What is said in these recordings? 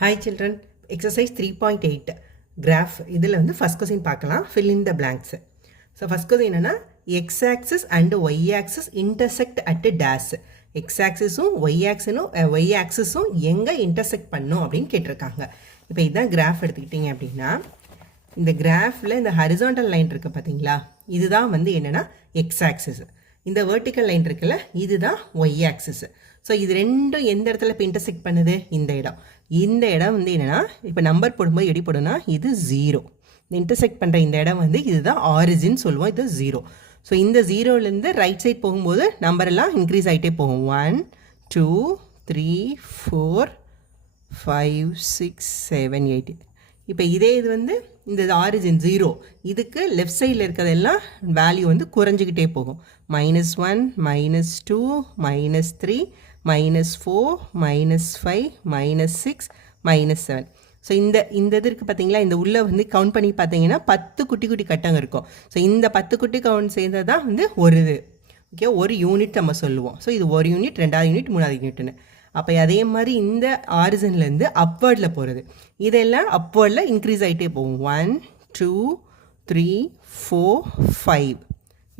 Hi children, exercise 3.8 graph இதில் வந்து first question பார்க்கலாம் fill in the blanks. So first question என்னன்னா x axis and y axis intersect at dash. x axisம் y axisம் எங்க intersect பண்ணும் அப்படின்னு கேட்டிருக்காங்க. இப்போ இதான் graph எடுத்துக்கிட்டீங்க அப்படின்னா இந்த கிராஃபில் இந்த ஹரிசாண்டல் லைன் இருக்குது பார்த்தீங்களா, இதுதான் வந்து என்னென்னா எக்ஸ் ஆக்சிஸ். இந்த வெர்டிக்கல் லைன் இருக்குல்ல, இதுதான் ஒய் ஆக்சிஸ். ஸோ இது ரெண்டும் எந்த இடத்துல இப்போ இன்டர்செக்ட் பண்ணுது, இந்த இடம் வந்து என்னென்னா இப்போ நம்பர் போடும்போது எப்படி போடும்னா இது 0. இந்த இன்டர்செக்ட் பண்ணுற இந்த இடம் வந்து இதுதான் ஆரிஜின் சொல்லுவோம், இது 0. ஸோ இந்த 0லேருந்து ரைட் சைட் போகும்போது நம்பரெல்லாம் இன்க்ரீஸ் ஆகிட்டே போகும். 1 2 3 4 5 6 7 8. இப்போ இதே இது வந்து இந்த ஆரிஜின் 0, இதுக்கு லெஃப்ட் சைடில் இருக்கிறதெல்லாம் வேல்யூ வந்து குறைஞ்சிக்கிட்டே போகும். -1 -2 -3 -4 -5 -6 -7. ஸோ இந்த இது இருக்குது பார்த்தீங்களா, இந்த உள்ளே வந்து கவுண்ட் பண்ணி பார்த்தீங்கன்னா 10 குட்டி குட்டி கட்டங்க இருக்கும். ஸோ இந்த 10 குட்டி கவுண்ட் சேர்ந்தது தான் வந்து ஒரு இது, ஓகே, ஒரு யூனிட் நம்ம சொல்லுவோம். ஸோ இது ஒரு யூனிட், 2வது யூனிட், 3வது யூனிட்னு. அப்போ அதே மாதிரி இந்த ஆரிஜின்லேருந்து அப்வர்டில் போகிறது, இதெல்லாம் அப்வர்டில் இன்க்ரீஸ் ஆகிட்டே போகும். 1 2 3 4 5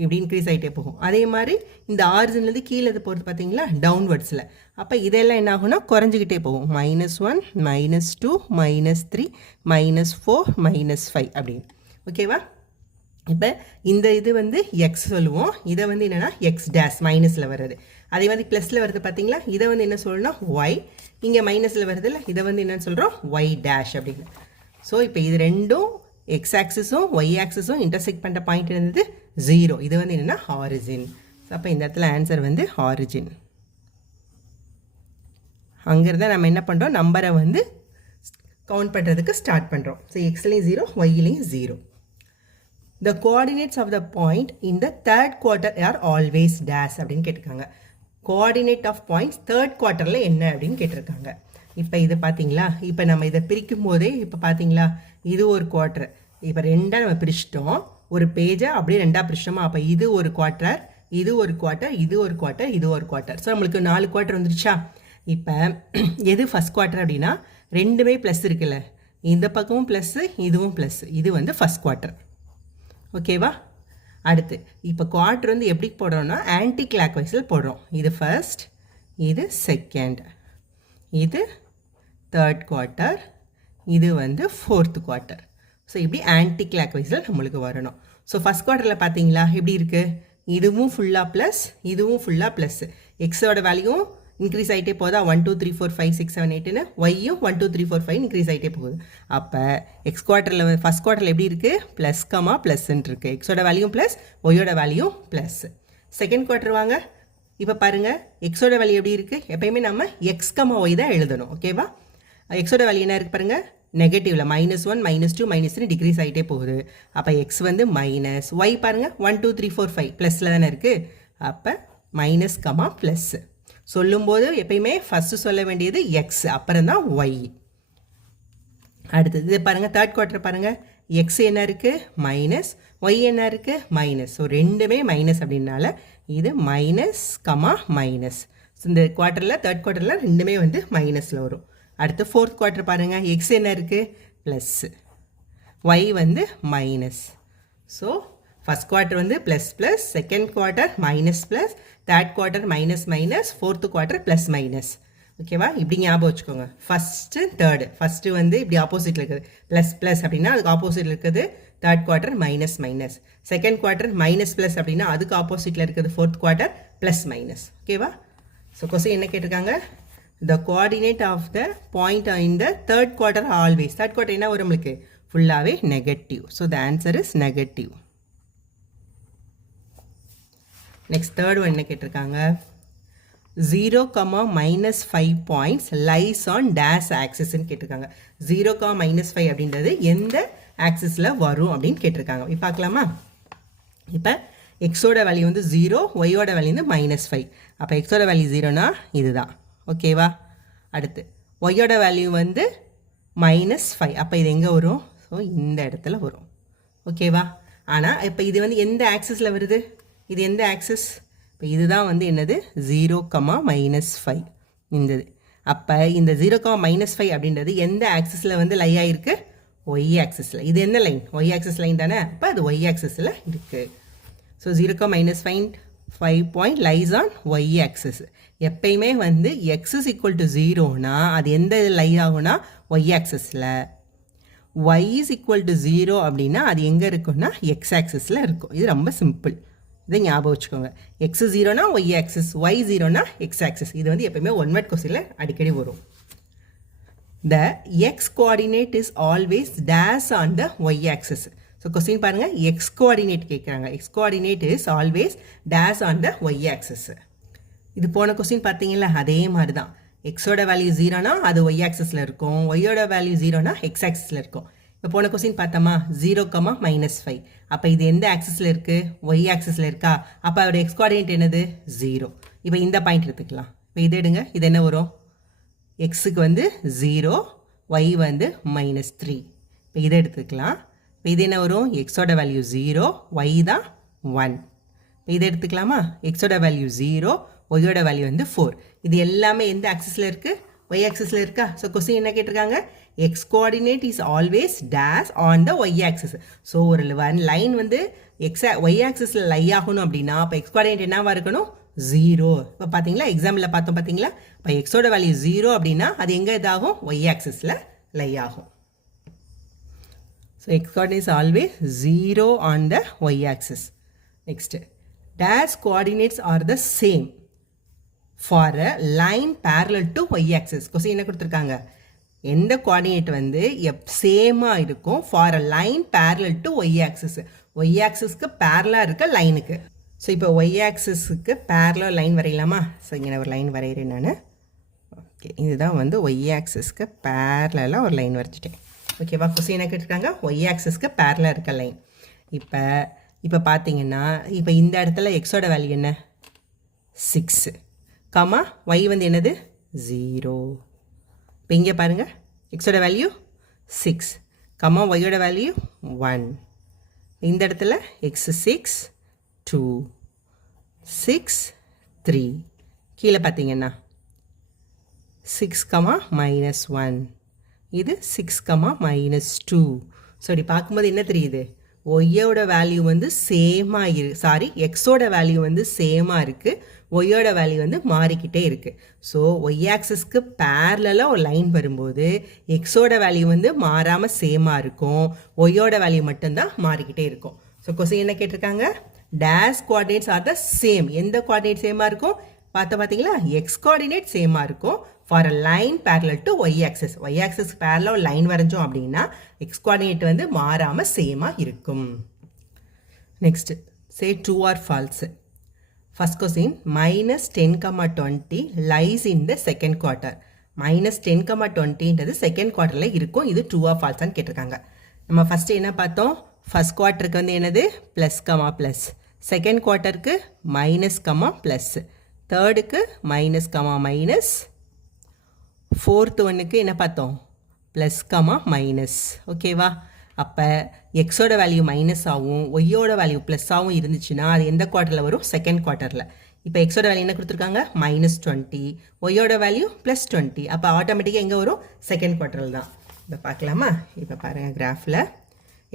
இப்படி இன்க்ரீஸ் ஆகிட்டே போகும். அதே மாதிரி இந்த ஆரிஜின்லேருந்து கீழே போகிறது பார்த்தீங்களா, டவுன்வர்ட்ஸில். அப்போ இதெல்லாம் என்ன ஆகும்னா குறைஞ்சிக்கிட்டே போகும். -1 -2 -3 -4 -5 அப்படின்னு, ஓகேவா. இப்போ இந்த இது வந்து எக்ஸ் சொல்லுவோம், இதை வந்து என்னென்னா எக்ஸ் டேஷ் மைனஸில் வர்றது. அதே மாதிரி ப்ளஸில் வருது பார்த்தீங்களா, இதை வந்து என்ன சொல்லணும்னா ஒய், இங்கே மைனஸில் வருது இல்லை, இதை வந்து என்னென்னு சொல்கிறோம் ஒய் டேஷ் அப்படின்னு. ஸோ இப்போ இது ரெண்டும் எக்ஸ் ஆக்சிஸும் ஒய் ஆக்சிஸும் இன்டர்செக்ட் பண்ணுற பாயிண்ட் இருந்தது 0. இது வந்து என்னென்னா ஆரிஜின். ஸோ அப்போ இந்த இடத்துல ஆன்சர் வந்து ஆரிஜின். அங்கிருந்தால் நம்ம என்ன பண்ணுறோம், நம்பரை வந்து கவுண்ட் பண்ணுறதுக்கு ஸ்டார்ட் பண்ணுறோம். So எக்ஸ்லேயும் 0, ஒய்லேயும் 0. The coordinates of the point in the third quarter are always dash அப்படின்னு கேட்டிருக்காங்க. கோஆர்டினேட் ஆஃப் பாயிண்ட்ஸ் தேர்ட் குவார்ட்டரில் என்ன அப்படின்னு கேட்டிருக்காங்க. இப்போ இது பார்த்தீங்களா, இப்போ நம்ம இதை பிரிக்கும் போதே இப்போ பார்த்தீங்களா, இது ஒரு குவார்ட்டர். இப்போ ரெண்டாக நம்ம பிரிச்சிட்டோம், ஒரு பேஜை அப்படியே ரெண்டாக பிரிச்சிட்டோமா. அப்போ இது ஒரு குவார்ட்டர், இது ஒரு குவார்ட்டர், இது ஒரு குவார்ட்டர், இது ஒரு குவார்ட்டர். ஸோ நம்மளுக்கு 4 குவார்ட்டர் வந்துருச்சா. இப்போ எது ஃபஸ்ட் குவார்ட்டர் அப்படின்னா ரெண்டுமே ப்ளஸ் இருக்குல்ல, இந்த பக்கமும் ப்ளஸ்ஸு இதுவும் ப்ளஸ், இது வந்து ஃபஸ்ட் குவார்ட்டர், ஓகேவா. அடுத்து இப்போ குவார்ட்டர் வந்து எப்படி போடுறோம்னா ஆன்டி கிளாக் வைஸில் போடுறோம். இது ஃபர்ஸ்ட், இது செகண்ட், இது தேர்ட் குவார்ட்டர், இது வந்து ஃபோர்த் குவார்ட்டர். ஸோ இப்படி ஆன்டி கிளாக் வைஸில் நம்மளுக்கு வரணும். ஸோ ஃபஸ்ட் குவார்ட்டரில் பார்த்தீங்களா எப்படி இருக்குது, இதுவும் ஃபுல்லாக ப்ளஸ், இதுவும் ஃபுல்லாக ப்ளஸ். எக்ஸோட வேல்யூவும் இன்க்ரீஸ் ஆகிட்டே போதா, 1 2 3 4 5 6 7 8ன்னு ஒய்யும் 1 2 3 4 5 இன்க்ரீஸ் ஆகிட்டே போகுது. அப்போ எக்ஸ் குவார்ட்டரில் ஃபஸ்ட் குவார்ட்டரில் எப்படி இருக்குது, ப்ளஸ் கமா ப்ளஸ்ன்னு இருக்குது. எக்ஸோட வேல்யூ ப்ளஸ், ஒய்யோட வேல்யூ ப்ளஸ். செகண்ட் குவார்ட்டர் வாங்க, இப்போ பாருங்கள் எக்ஸோட வேல்யூ எப்படி இருக்குது, எப்பயுமே நம்ம எக்ஸ் கமா ஒய் தான் எழுதணும், ஓகேவா. எக்ஸோட வேல்யூ என்ன இருக்குது பாருங்கள், நெகட்டிவில் -1 -2 -3 டிக்ரீஸ் ஆகிட்டே போகுது. அப்போ எக்ஸ் வந்து மைனஸ், ஒய் பாருங்கள் 1 2 3 4 5 ப்ளஸில் தானே இருக்குது. அப்போ மைனஸ் கமா ப்ளஸ். சொல்லும்போது எப்பயுமே ஃபஸ்ட்டு சொல்ல வேண்டியது எக்ஸ், அப்புறம் தான் ஒய். அடுத்தது இது பாருங்கள் தேர்ட் குவார்ட்டர் பாருங்கள், எக்ஸ் என்ன இருக்குது மைனஸ், ஒய் என்ன இருக்குது மைனஸ். ஸோ ரெண்டுமே மைனஸ் அப்படின்னால இது மைனஸ் கமா மைனஸ். ஸோ இந்த குவார்ட்டரில் தேர்ட் குவார்ட்டரில் ரெண்டுமே வந்து மைனஸில் வரும். அடுத்து ஃபோர்த் குவார்ட்டர் பாருங்கள், எக்ஸ் என்ன இருக்குது ப்ளஸ்ஸு, ஒய் வந்து மைனஸ். ஸோ ஃபஸ்ட் குவார்ட்டர் வந்து plus plus, second quarter minus plus, third quarter minus minus, fourth quarter plus minus, ஓகேவா. இப்படி ஞாபகம் வச்சுக்கோங்க. ஃபஸ்ட்டு தேர்டு, ஃபஸ்ட்டு வந்து இப்படி ஆப்போசிட்டில் இருக்குது ப்ளஸ் ப்ளஸ் அப்படின்னா அதுக்கு ஆப்போசிட்டில் இருக்குது third quarter minus minus. Second quarter minus plus அப்படின்னா அதுக்கு ஆப்போசிட்டில் இருக்குது ஃபோர்த் குவார்ட்டர் ப்ளஸ் மைனஸ், ஓகேவா. ஸோ கொஸ்டின் என்ன கேட்டிருக்காங்க, the coordinate of the point in the third quarter always. third quarter என்ன வரும் நம்மளுக்கு ஃபுல்லாகவே negative. So the answer is negative. Next third one என்ன கேட்டிருக்காங்க, 0, -5 பாயிண்ட்ஸ் லைஸ் ஆன் டேஷ் ஆக்சிஸ்ன்னு கேட்டிருக்காங்க. 0, -5 அப்படின்றது எந்த ஆக்சிஸில் வரும் அப்படின்னு கேட்டிருக்காங்க. இப்போ பார்க்கலாமா. இப்போ எக்ஸோட வேல்யூ வந்து 0, ஒய்யோட வேல்யூ வந்து -5. அப்போ எக்ஸோட வேல்யூ 0னா இதுதான், ஓகேவா. அடுத்து ஒய்யோட வேல்யூ வந்து -5. அப்போ இது எங்கே வரும், ஸோ இந்த இடத்துல வரும், ஓகேவா. ஆனால் இப்போ இது வந்து எந்த ஆக்சிஸில் வருது, இது எந்த ஆக்சிஸ், இப்போ இதுதான் வந்து என்னது 0, -5 இந்த. அப்போ இந்த 0,-5 அப்படின்றது எந்த ஆக்சிஸில் வந்து லை ஆகிருக்கு? ஒய் ஆக்சிஸில். இது என்ன லைன்? ஒய் ஆக்சிஸ் லைன் தானே, அப்போ அது ஒய் ஆக்சிஸில் இருக்குது. So 0,-5 point lies on Y axis. எப்பயுமே வந்து எக்ஸ் இஸ் ஈக்குவல் டு 0னா அது எந்த லை ஆகும்னா ஒய் ஆக்சிஸில். ஒய் இஸ் ஈக்குவல் டு 0 அப்படின்னா அது எங்கே இருக்குன்னா எக்ஸ் ஆக்சிஸில் இருக்கும். இது ரொம்ப சிம்பிள், இதை ஞாபகம் வச்சுக்கோங்க. எக்ஸ் 0னா ஒய் ஆக்சிஸ், ஒய் 0னா எக்ஸ் ஆக்சிஸ். இது வந்து எப்பயுமே ஒன் வேர்ட் கொஸ்டினில் அடிக்கடி வரும். The X coordinate is always dash on the Y axis. So question பாருங்கள், எக்ஸ் கோஆர்டினேட் கேட்குறாங்க. X coordinate is always dash on the Y axis. இது போன கொஸ்டின் பார்த்தீங்களா, அதே மாதிரி தான். எக்ஸோட வேல்யூ 0னா அது ஒய் ஆக்சிஸில் இருக்கும், ஒய்யோட வேல்யூ 0னா எக்ஸ் ஆக்சிஸில் இருக்கும். இப்போ போன கொஸ்டின் பார்த்தோமா 0,-5. அப்போ இது எந்த ஆக்சிஸில் இருக்குது? ஒய் ஆக்சிஸில் இருக்கா? அப்போ அதோட எக்ஸ் கோஆர்டினேட் என்னது? 0. இப்போ இந்த பாயிண்ட் எடுத்துக்கலாம். இப்போ இது எடுங்க, இது என்ன வரும்? எக்ஸுக்கு வந்து 0, ஒய் வந்து -3. இப்போ இதை எடுத்துக்கலாம். இப்போ இது என்ன வரும்? எக்ஸோட வேல்யூ 0, ஒய் தான் 1. இப்போ இதை எடுத்துக்கலாமா? எக்ஸோட வேல்யூ 0, ஒய்யோட வேல்யூ வந்து 4. இது எல்லாமே எந்த ஆக்சிஸில் இருக்குது? ஒய் ஆக்சிஸில் இருக்கா? ஸோ கொஸ்டின் என்ன கேட்டிருக்காங்க? X coordinate is always dash on the Y axis. So ஒரு லைன் வந்து ஒய் ஆக்சிஸில் லை ஆகணும் அப்படின்னா அப்போ எக்ஸ் கோஆர்டினேட் என்னவா இருக்கணும்? 0. இப்போ பார்த்தீங்களா, எக்ஸாம்பிளில் பார்த்தோம் பார்த்தீங்களா, இப்போ எக்ஸோட வேல்யூ 0 அப்படின்னா அது எங்கே இதாகும்? ஒய் ஆக்சிஸில் லை ஆகும். So X coordinate is always 0 on the Y axis. Next, dash coordinates are the same for a line parallel to Y axis. Question என்ன கொடுத்துருக்காங்க? எந்த கோஆர்டினேட் வந்து சேமாக இருக்கும் for a line parallel to Y axis? Y ஆக்சிஸ்க்கு பேரலாக இருக்க லைனுக்கு. ஸோ இப்போ ஒய் ஆக்சிஸுக்கு பேரலாக லைன் வரையலாமா? ஸோ இங்கே ஒரு லைன் வரைகிறேன் நான். ஓகே, இதுதான் வந்து ஒய் ஆக்சிஸ்க்கு பேரலாக ஒரு லைன் வரைச்சிட்டேன். ஓகேவா? கொஸ்டின் என்ன கேட்டிருக்காங்க? ஒய் ஆக்சிஸ்க்கு பேரலாக இருக்க லைன். இப்போ பார்த்தீங்கன்னா இப்போ இந்த இடத்துல எக்ஸோட வேல்யூ என்ன? 6, கமா ஒய் வந்து என்னது? 0. இப்போ இங்கே பாருங்கள், எக்ஸோட வேல்யூ 6, கமா ஒய்யோட வேல்யூ 1. இந்த இடத்துல எக்ஸ் 6, 2, 6, 3. கீழே பார்த்தீங்கன்னா 6, -1. இது 6, -2. ஸோ இப்படி பார்க்கும்போது என்ன தெரியுது? ஒய்யோட வேல்யூ வந்து சேமாக எக்ஸோட வேல்யூ வந்து சேமாக இருக்குது, ஒய்யோட வேல்யூ வந்து மாறிக்கிட்டே இருக்குது. ஸோ ஒய் ஆக்சிஸ்க்கு பேரலாக ஒரு லைன் வரும்போது எக்ஸோட வேல்யூ வந்து மாறாமல் சேமாக இருக்கும், ஒய்யோட வேல்யூ மட்டும்தான் மாறிக்கிட்டே இருக்கும். ஸோ கொஸ்டின் என்ன கேட்டிருக்காங்க? Dash coordinates are the same. எந்த கோஆர்டினேட் சேமாக இருக்கும்? பார்த்தீங்களா, எக்ஸ் கோஆர்டினேட் சேமாக இருக்கும் for a line parallel to Y axis. Y axis பேரலாக லைன் வரைஞ்சோம் அப்படின்னா எக்ஸ் கோஆர்டினேட் வந்து மாறாமல் சேமாக இருக்கும். Next, say true or false. First question, -10,20 lies in the second quarter. -10,20ன்றது செகண்ட் குவார்ட்டரில் இருக்கும். இது ட்ரூ ஆர் ஃபால்ஸான்னு கேட்டிருக்காங்க. நம்ம ஃபஸ்ட்டு என்ன பார்த்தோம்? ஃபர்ஸ்ட் குவார்ட்டருக்கு வந்து என்னது? +, செகண்ட் குவார்ட்டருக்கு -, தேர்டுக்கு -, ஃபோர்த்து ஒன்றுக்கு என்ன பார்த்தோம்? +, ஓகேவா? அப்போ எக்ஸோட வேல்யூ மைனஸ் ஆகும், ஒய்யோட வேல்யூ +ஆகவும் இருந்துச்சுன்னா அது எந்த குவார்ட்டரில் வரும்? செகண்ட் குவார்ட்டரில். இப்போ எக்ஸோட வேல்யூ என்ன கொடுத்துருக்காங்க? -20, ஒய்யோட வேல்யூ +20. அப்போ ஆட்டோமேட்டிக்காக எங்கே வரும்? செகண்ட் குவார்ட்டரில் தான். இப்போ பார்க்கலாமா? இப்போ பாருங்கள், கிராஃபில்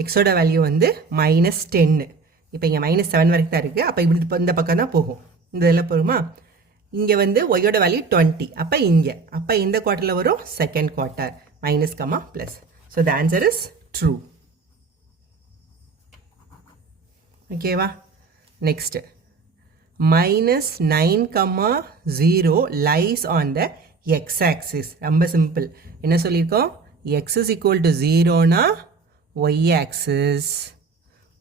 எக்ஸோட வேல்யூ வந்து -10. இப்போ இங்கே -7 வரைக்கும் தான் இருக்குது. அப்போ இப்படி இந்த பக்கம் தான் போகும். இந்த இதில் போகுமா? இங்கே வந்து ஒய்யோட வேல்யூ 20. அப்போ இந்த குவார்ட்டரில் வரும்? Second quarter. -, So the answer is true. ஓகேவா? Next, -9,0 lies on the X axis. ரொம்ப சிம்பிள். என்ன சொல்லியிருக்கோம்? எக்ஸ் இஸ் ஈக்குவல் டு 0னா Y axis,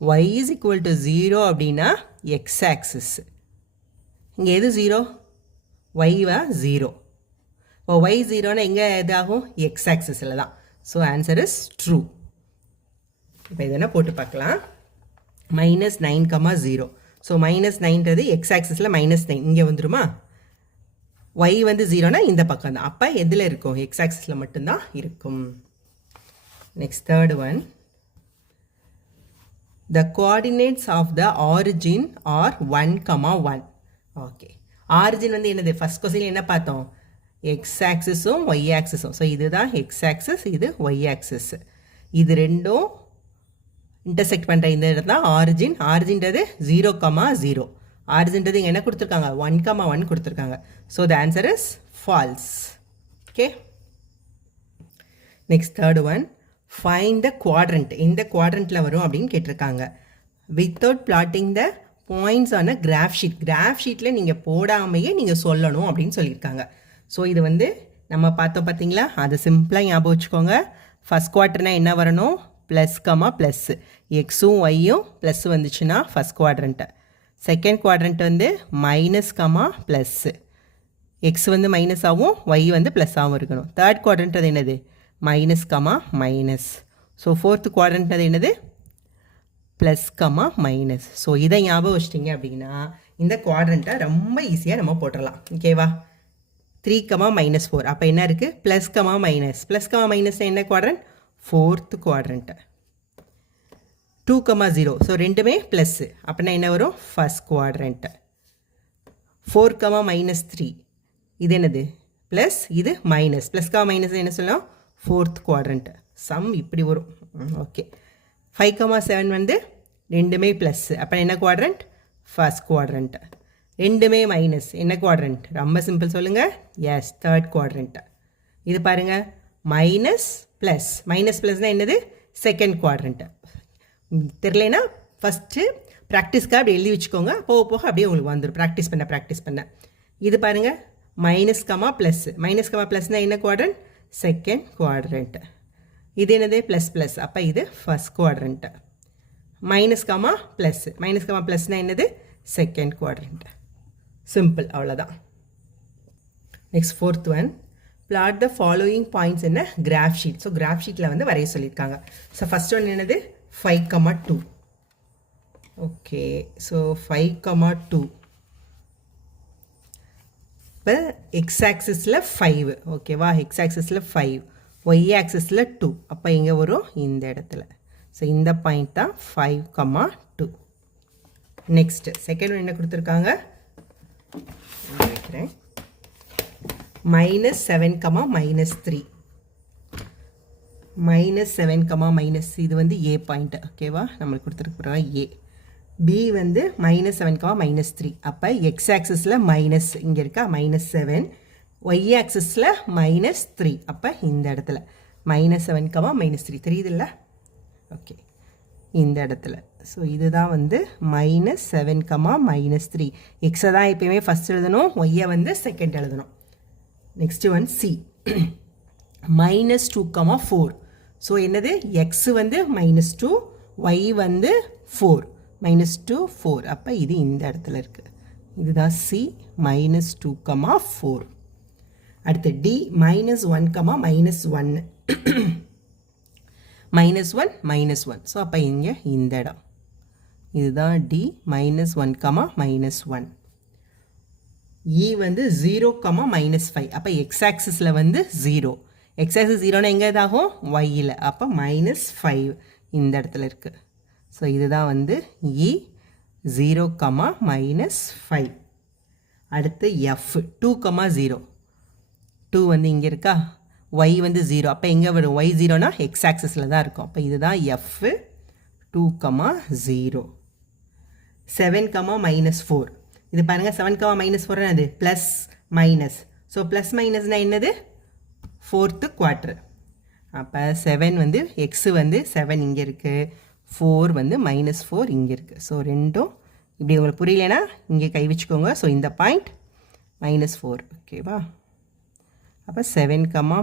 Y is equal to 0 அப்படின்னா எக்ஸ் ஆக்சிஸ். இங்கே எது 0? ஒய்வா 0. இப்போ ஒய் 0னா எங்கே எதாகும்? எக்ஸ் ஆக்சிஸில் தான். So answer is true. இப்போ இதெல்லாம் போட்டு பார்க்கலாம். -9,0. ஸோ -9ன்றது எக்ஸ் ஆக்சிஸில் -9 இங்கே வந்துடுமா? ஒய் வந்து 0னா இந்த பக்கம் தான். அப்போ எதில் இருக்கும்? எக்ஸ் ஆக்சிஸில் மட்டும்தான் இருக்கும். Next, third one. The coordinates of the origin are 1, 1. ஓகே, ஆரிஜின் வந்து என்னது? ஃபர்ஸ்ட் கொஸ்டின் என்ன பார்த்தோம்? எக்ஸ் ஆக்சிஸும் ஒய் ஆக்சிஸும். ஸோ இதுதான் எக்ஸ் ஆக்சிஸ், இது ஒய் ஆக்சிஸ். இது ரெண்டும் இன்டர்செக்ட் பண்ணுற இந்த இடம் தான் ஆரிஜின். ஆரிஜின்றது 0,0. ஆரிஜின்றது இங்கே என்ன கொடுத்துருக்காங்க? 1,1 கொடுத்துருக்காங்க. So the answer is false. Okay, next third one, find the quadrant. இந்த குவாட்ரண்ட்டில் வரும் அப்படின்னு கேட்டிருக்காங்க. வித்தவுட் பிளாட்டிங் த பாயிண்ட்ஸ் ஆன கிராஃப் ஷீட். கிராஃப் ஷீட்டில் நீங்கள் போடாமையே நீங்கள் சொல்லணும் அப்படின்னு சொல்லியிருக்காங்க. ஸோ இது வந்து நம்ம பார்த்தோம் பார்த்தீங்களா, அது சிம்பிளாக ஞாபகம் வச்சுக்கோங்க. ஃபஸ்ட் குவாட்ரனா என்ன வரணும்? ப்ளஸ் கமா ப்ளஸ், எக்ஸும் ஒய்யும் ப்ளஸ் வந்துச்சுன்னா ஃபஸ்ட் குவாட்ரண்ட்டு. செகண்ட் குவாட்ரண்ட் வந்து மைனஸ் கமா ப்ளஸ்ஸு, எக்ஸ் வந்து மைனஸ் ஆகும், ஒய் வந்து ப்ளஸ் ஆகும் இருக்கணும். தேர்ட் குவாட்ரண்ட் அது என்னது? Minus comma minus. So fourth quadrant அது என்னது? Plus comma minus. ஸோ இதை ஞாபகம் வச்சிட்டிங்க அப்படின்னா இந்த குவாட்ரண்ட்டை ரொம்ப ஈஸியாக நம்ம போட்டுடலாம். ஓகேவா? 3,-4. அப்போ என்ன இருக்குது? Plus comma minus. Plus comma minus என்ன குவாட்ரண்ட்? Fourth quadrant. 2,0. ஸோ ரெண்டுமே ப்ளஸ்ஸு, அப்படின்னா என்ன வரும்? First quadrant. 4,-3. இது என்னது? ப்ளஸ், இது மைனஸ். ப்ளஸ் கமா மைனஸ் என்ன சொல்லலாம்? Fourth quadrant. சம் இப்படி வரும். ஓகே, 5,7 வந்து ரெண்டுமே ப்ளஸ்ஸு, அப்போ என்ன குவாட்ரண்ட்? First quadrant. ரெண்டுமே மைனஸ், என்ன குவாட்ரண்ட்? ரொம்ப சிம்பிள் சொல்லுங்கள். Yes, third quadrant. இது பாருங்கள், மைனஸ் ப்ளஸ். மைனஸ் ப்ளஸ்னால் என்னது? Second quadrant. தெரியலனா ஃபஸ்ட்டு ப்ராக்டிஸ்க்காக அப்படி எழுதி வச்சுக்கோங்க. போக போக அப்படியே உங்களுக்கு வந்துடும், ப்ராக்டிஸ் பண்ண. இது பாருங்கள், minus comma plus. Minus comma ப்ளஸ்னால் என்ன குவாட்ரண்ட்? Second quadrant. இது என்னது? ப்ளஸ் ப்ளஸ், அப்போ இது first quadrant. Minus comma plus. Minus comma ப்ளஸ்னால் என்னது? Second quadrant. சிம்பிள், அவ்வளோதான். Next fourth one, plot the following points என்ன? Graph sheet. ஸோ கிராஃப் ஷீட்டில் வந்து வரைய சொல்லியிருக்காங்க. ஸோ ஃபஸ்ட் ஒன் என்னது? 5,2. Okay, so 5,2. இப்போ எக்ஸ் ஆக்சிஸில் 5, ஓகேவா? எக்ஸ் ஆக்சிஸில் 5, ஒய் ஆக்சிஸில் 2. அப்போ இங்கே வரும் இந்த இடத்துல. ஸோ இந்த பாயிண்ட் தான் 5,2. நெக்ஸ்ட்டு செகண்ட் ஒன் என்ன கொடுத்துருக்காங்க? வைக்கிறேன். -7,-3. -7, இது வந்து ஏ பாயிண்ட். ஓகேவா? நம்மளுக்கு கொடுத்துருக்குறோம் ஏ. பி வந்து -7, -3. அப்போ எக்ஸ் ஆக்சிஸில் மைனஸ் இங்கே இருக்கா? -7. ஒய் ஆக்சிஸில் -3. அப்போ இந்த இடத்துல -7, -3 தெரியுதுல்ல? ஓகே, இந்த இடத்துல. ஸோ இதுதான் வந்து -7, -3. எக்ஸை தான் எப்பயுமே ஃபஸ்ட் எழுதணும், ஒய்யை வந்து செகண்ட் எழுதணும். Next one C, -2,4. ஸோ என்னது? எக்ஸ் வந்து -2, ஒய் வந்து 4. -2, 4. அப்போ இது இந்த இடத்துல இருக்குது. இதுதான் சி, -2,4. அடுத்து டி, -1, -1. -1. ஸோ அப்போ இங்கே இந்த இடம் இதுதான் டி, -1, -1. இ வந்து 0, -5. அப்போ எக்ஸ் ஆக்சிஸில் வந்து 0. எக்ஸ் ஆக்சிஸ் 0னா எங்கே இதாகும்? ஒய்யில். அப்போ -5 இந்த இடத்துல இருக்குது. ஸோ இதுதான் வந்து இ, 0, -5. அடுத்து எஃப், 2,0. 2 வந்து இங்கே இருக்கா? ஒய் வந்து 0. அப்போ எங்கே வரும்? ஒய் 0னா எக்ஸ் ஆக்சிஸில் தான் இருக்கும். அப்போ இதுதான் எஃப், 2,0. 7, -4. இது பாருங்கள், 7, -4 என்னது? Plus minus. ஸோ ப்ளஸ் மைனஸ்னால் என்னது? Fourth quarter. அப்போ 7 வந்து எக்ஸு வந்து 7 இங்கே இருக்குது, 4 வந்து -4 இங்கே இருக்குது. ஸோ ரெண்டும் இப்படி உங்களுக்கு புரியலைன்னா இங்கே கை வச்சுக்கோங்க. ஸோ இந்த பாயிண்ட் -4, ஓகேவா? அப்போ 7,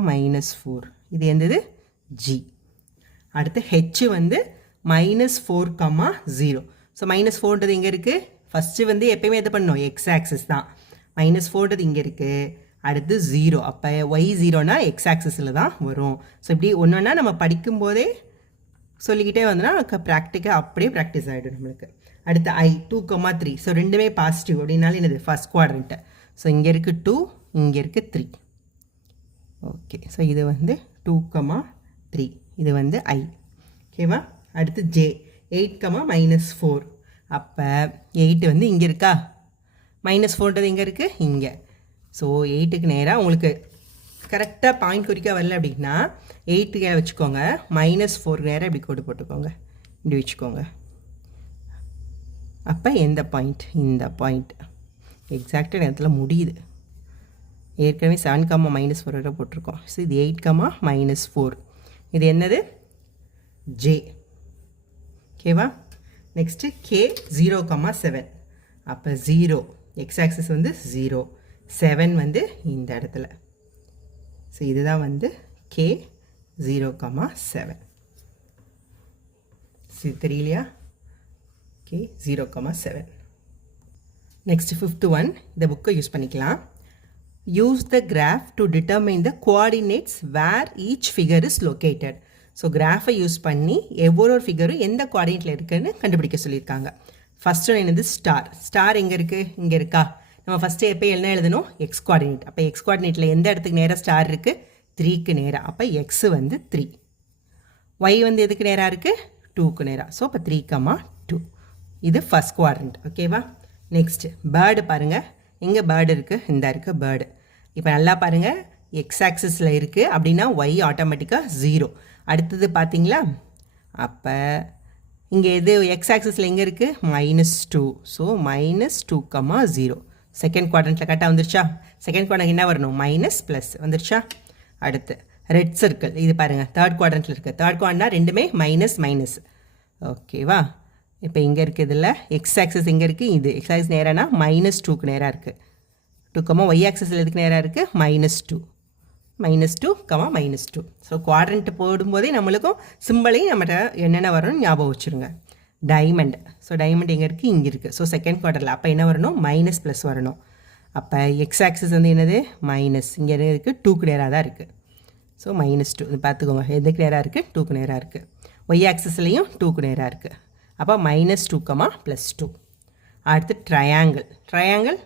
-4. இது எந்தது? ஜி. அடுத்து ஹெச் வந்து -4, 0. ஸோ -4ன்றது எங்கே இருக்குது? ஃபஸ்ட்டு வந்து எப்பயுமே இது பண்ணணும், எக்ஸ் ஆக்சிஸ் தான். -4ன்றது இங்கே இருக்குது. அடுத்து 0. அப்போ ஒய் 0னா எக்ஸ் ஆக்சிஸில் தான் வரும். ஸோ இப்படி ஒன்றுன்னா நம்ம படிக்கும்போதே சொல்லிக்கிட்டே வந்தோன்னா ப்ராக்டிக்காக அப்படியே ப்ராக்டிஸ் ஆகிடும் நம்மளுக்கு. அடுத்து ஐ, 2, 3. ஸோ ரெண்டுமே பாசிட்டிவ் அப்படின்னாலும் என்னது? First quadrant. ஸோ இங்கே இருக்குது 2, இங்கே இருக்குது 3. ஓகே, ஸோ இது வந்து 2, 3. இது வந்து ஐ, ஓகேவா? அடுத்து ஜே, 8, -4. அப்போ 8 வந்து இங்கே இருக்கா? -4ன்றது எங்கே இருக்குது? இங்கே. ஸோ 8க்கு நேராக உங்களுக்கு கரெக்டாக பாயிண்ட் குறிக்க வரல அப்படின்னா 8க்கு வச்சுக்கோங்க, -4 நேராக இப்படி கோடு போட்டுக்கோங்க, இப்படி வச்சுக்கோங்க. அப்போ எந்த பாயிண்ட்? இந்த பாயிண்ட் எக்ஸாக்டாக நேரத்தில் முடியுது. ஏற்கனவே 7, -4 வரை போட்டிருக்கோம். ஸோ இது 8, -4. இது என்னது? ஜே. ஓகேவா? Next K 0, 7. அப்போ 0, எக்ஸ் ஆக்சிஸ் வந்து 0, 7 வந்து இந்த இடத்துல. ஸோ இதுதான் வந்து கே 0, 7. இது தெரியலையா? கே 0, 7. நெக்ஸ்ட் 5th one, இந்த புக்கை யூஸ் பண்ணிக்கலாம். Use the graph to determine the coordinates where each figure is located. So கிராஃபை யூஸ் பண்ணி ஒவ்வொரு ஃபிகரும் எந்த கோஆர்டினேட்டில் இருக்குன்னு கண்டுபிடிக்க சொல்லியிருக்காங்க. ஃபஸ்ட் ஒன் என்னது? ஸ்டார். ஸ்டார் எங்கே இருக்குது? இங்கே இருக்கா? நம்ம ஃபஸ்ட்டு எப்போ என்ன எழுதணும்? X coordinate. அப்போ எக்ஸ் கோஆர்டினேட்டில் எந்த இடத்துக்கு நேராக ஸ்டார் இருக்குது? 3க்கு நேராக. அப்போ எக்ஸ் வந்து 3. ஒய் வந்து எதுக்கு நேராக இருக்குது? 2க்கு நேராக. ஸோ அப்போ 3, 2. இது ஃபஸ்ட் குவாட்ரண்ட். ஓகேவா? நெக்ஸ்ட்டு பேர்டு பாருங்கள். எங்கே பேர்டு இருக்குது? இந்த இருக்குது பேர்டு. இப்போ நல்லா பாருங்கள், எக்ஸ் ஆக்சிஸில் இருக்குது அப்படின்னா ஒய் ஆட்டோமேட்டிக்காக 0. அடுத்தது பார்த்தீங்களா? அப்போ இங்கே எது எக்ஸ் ஆக்சிஸில் எங்கே இருக்குது? -2. ஸோ -2, 0. செகண்ட் குவாட்ரண்ட்டில் கரெக்டாக வந்துருச்சா? செகண்ட் குவாட்ரண்ட் என்ன வரணும்? மைனஸ் ப்ளஸ் வந்துருச்சா? அடுத்து ரெட் சர்க்கிள். இது பாருங்கள், தேர்ட் குவாட்ரண்ட்டில் இருக்குது. தேர்ட் குவாட்ரண்ட்னா ரெண்டுமே மைனஸ். ஓகேவா? இப்போ இங்கே இருக்குது, இதில் எக்ஸ் ஆக்சிஸ் எங்கே இருக்குது? இது எக்ஸ் ஆக்சிஸ் நேரானா -2க்கு நேராக இருக்குது. 2, ஒய் ஆக்சிஸில் எதுக்கு நேராக இருக்குது? -2, -2. ஸோ குவாட்ரண்ட் போடும்போதே நம்மளுக்கும் சிம்பிளையும் நம்மகிட்ட என்னென்ன வரணும் ஞாபகம் வச்சுருங்க. டைமண்ட். ஸோ டைமண்ட் எங்கே இருக்குது? இங்கே இருக்குது. ஸோ செகண்ட் குவார்ட்டரில் அப்போ என்ன வரணும்? -+ வரணும். அப்போ எக்ஸ் ஆக்சிஸ் வந்து என்னது? மைனஸ். இங்கே என்ன இருக்குது? 2க்கு நேராக தான் இருக்குது. ஸோ -2. இது பார்த்துக்கோங்க, எதுக்கு நேராக இருக்குது? 2க்கு நேராக இருக்குது. ஒய் ஆக்சிஸ்லேயும் 2க்கு நேராக இருக்குது. அப்போ -2, +2. அடுத்து ட்ரையாங்கிள்.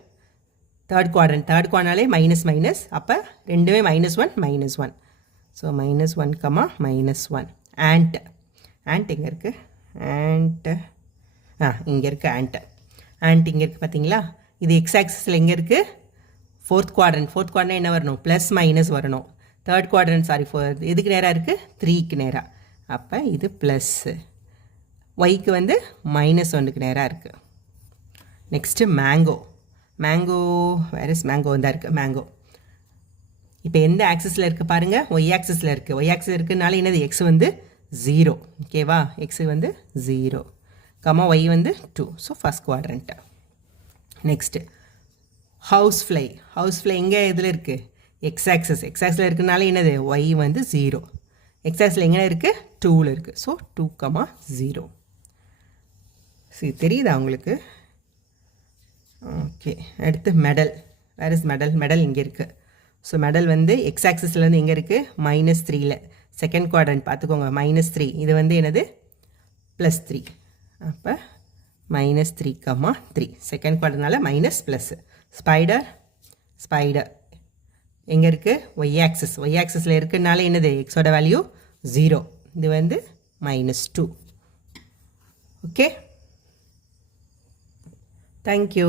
Third குவாட்ரண்ட்னாலே minus. அப்போ ரெண்டுமே -1. ஸோ -1, -1. ஆண்ட் எங்கே இருக்குது? இங்கே இருக்குது ஆண்ட் இங்கே இருக்குது பார்த்தீங்களா? இது எக்ஸ் ஆக்சிஸில் எங்கே இருக்குது? ஃபோர்த் குவாட்ரண்ட் என்ன வரணும்? +- வரணும். தேர்ட் குவாட்ரண்ட் எதுக்கு நேராக இருக்குது? 3க்கு நேராக. அப்போ இது ப்ளஸ்ஸு. ஒய்க்கு வந்து -1க்கு நேராக இருக்குது. Next mango. வேறு மேங்கோ தான் இருக்குது. மேங்கோ இப்போ எந்த ஆக்சிஸில் இருக்குது பாருங்கள்? ஒய் ஆக்சிஸில் இருக்குது. ஒய் ஆக்சிஸ் இருக்குனால என்னது? எக்ஸ் வந்து 0. ஓகேவா? எக்ஸ் வந்து 0, ஒய் வந்து 2. So first quadrant. Next house fly எங்கே இதில் இருக்குது? எக்ஸ் ஆக்சிஸில் இருக்குனால என்னது? ஒய் வந்து 0. எக்ஸ் ஆக்சிஸில் எங்கே இருக்குது? 2ல் இருக்குது. ஸோ 2, 0. சரி, தெரியுதா உங்களுக்கு? ஓகே. அடுத்து மெடல். வேர் இஸ் மெடல் இங்கே இருக்குது. ஸோ மெடல் வந்து எக்ஸ் ஆக்சிஸில் வந்து எங்கே இருக்குது? -3ல். செகண்ட் குவாட்ரண்ட் பார்த்துக்கோங்க, -3. இது வந்து என்னது? +3. அப்போ -3, 3. Second குவாட்ரண்ட்னால minus. ஸ்பைடர் எங்கே இருக்குது? ஒய் ஆக்சிஸில் இருக்குனால என்னது? எக்ஸோட வேல்யூ 0. இது வந்து -2. Okay, thank you.